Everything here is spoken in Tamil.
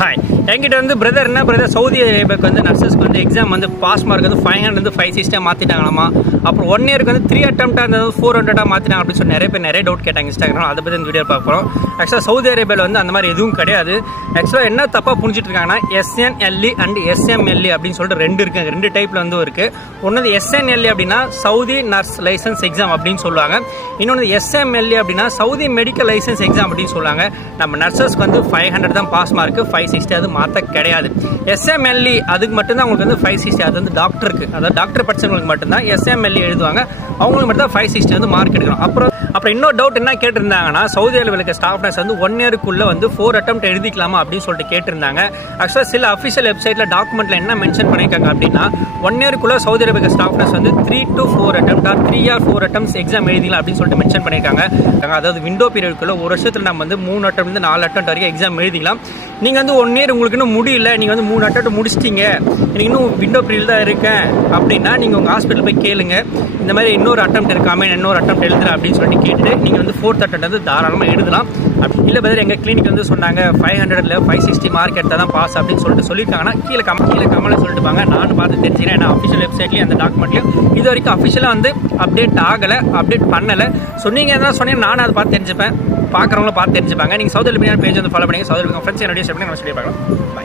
ஹாய், என்கிட்ட வந்து பிரதர் சவுதி அரேபியாவுக்கு வந்து நர்சஸ்க்கு வந்து எக்ஸாம் வந்து பாஸ் மார்க் வந்து 500 வந்து 560 மாற்றிட்டாங்களாமா. அப்புறம் 1 இயருக்கு வந்து 3 அட்டம்ப்டாக இருந்தது 400 மாற்றிட்டாங்க அப்படின்னு சொல்லி நிறைய டவுட் கேட்டாங்க இன்ஸ்டாகிராம். அதை பற்றி இந்த வீடியோ பார்க்குறோம். ஆக்சுவலாக சவுதி அரேபியாவில் வந்து அந்த மாதிரி எதுவும் கிடையாது. ஆக்சுவலாக என்ன தப்பாக புரிஞ்சிட்டு இருக்காங்கன்னா SNLE அண்ட் SMLE அப்படின்னு சொல்லிட்டு ரெண்டு இருக்குது. ரெண்டு டைப்பில் வந்து இருக்குது. ஒன்று SNLE அப்படின்னா சவுதி நர்ஸ் லைசன்ஸ் எக்ஸாம் அப்படின்னு சொல்லுவாங்க. இன்னொன்று SMLE அப்படின்னா சவுதி மெடிக்கல் லைசன்ஸ் எக்ஸாம் அப்படின்னு சொல்லுவாங்க. நம்ம நர்சஸ்க்கு வந்து 500 தான் பாஸ் மார்க்கு, 560 அது மாற்ற கிடையாது. SMLE அதுக்கு மட்டும்தான் உங்களுக்கு வந்து 560, அது வந்து டாக்டருக்கு, அதாவது டாக்டர் படிச்சவங்களுக்கு மட்டும்தான் SMLE எழுதுவாங்க. அவங்களுக்கு மட்டும் தான் 560 வந்து மார்க் எடுக்கணும். அப்புறம் இன்னொரு டவுட் என்ன கேட்டிருந்தாங்கன்னா, சவுதி அரேபியாவில் ஸ்டாஃப் நர்ஸ் வந்து 1 இயருக்குள்ள வந்து 4 அட்டெம்ப்ட் எழுதிக்கலாமா அப்படின்னு சொல்லிட்டு கேட்டிருந்தாங்க. ஆக்சுவலாக சில அஃபிஷியல் வெப்சைட்டில் டாக்குமெண்ட்டில் என்ன மென்ஷன் பண்ணியிருக்காங்க அப்படின்னா, 1 இயருக்குள்ள சவுதி அரேபியா ஸ்டாஃப் நர்ஸ் வந்து 3 to 4 attempt or 3 or 4 attempts exam எழுதிக்கலாம் அப்படின்னு சொல்லிட்டு மென்ஷன் பண்ணியிருக்காங்க. அதாவது விண்டோ பீரியடுக்குள்ள ஒரு வருஷத்தில் நம்ம வந்து 3 அட்டெம்ப்ட் 4 அட்டெம்ப்ட் வரைக்கும் எக்ஸாம் எழுதிக்கலாம். நீங்கள் வந்து 1 இயர் உங்களுக்கு இன்னும் முடியல, நீங்கள் வந்து 3 அட்டெம்ப்ட் முடிச்சிட்டீங்க, எனக்கு இன்னும் விண்டோ பீரியட் தான் இருக்கேன் அப்படின்னா நீங்கள் உங்கள் ஹாஸ்பிட்டல் போய் கேளுங்க, இந்த மாதிரி இன்னொரு அட்டெம்ப்ட் இருக்காமே, இன்னொரு அட்டெம்ப்ட் எழுதுறேன் அப்படின்னு சொல்லிட்டு கேட்டுட்டு நீங்கள் வந்து 4th அட்டெம்ப்ட் வந்து தாராளமாக எழுதலாம். இல்லை பதில் எங்கள் கிளினிக் வந்து சொன்னாங்க 500ல் 560 மார்க் எடுத்தால் தான் பாஸ் அப்படின்னு சொல்லியிருக்காங்கன்னா கீழே கமெண்ட்டில் சொல்லிட்டுப்பாங்க. நானும் பார்த்து தெரிஞ்சுக்கிறேன். ஏன்னா அஃபிஷியல் வெப்சைட்லேயும் அந்த டாக்குமெண்ட்லையும் இது வரைக்கும் அஃபிஷியலாக வந்து அப்டேட் பண்ணலை. சொன்னீங்க எதனா சொன்னீங்க, நானும் அதை பார்த்து தெரிஞ்சுப்பேன், பார்க்குறவங்களும் பார்த்து தெரிஞ்சுப்பாங்க. நீங்கள் சவுதி அரேபியா பேஜ் வந்து ஃபாலோ பண்ணி சவுதி அரேபியா ஃப்ரெண்ட்ஸ் என்னுடைய ஷேர் பண்ணி நம்ம சொல்லி பார்க்கலாம்.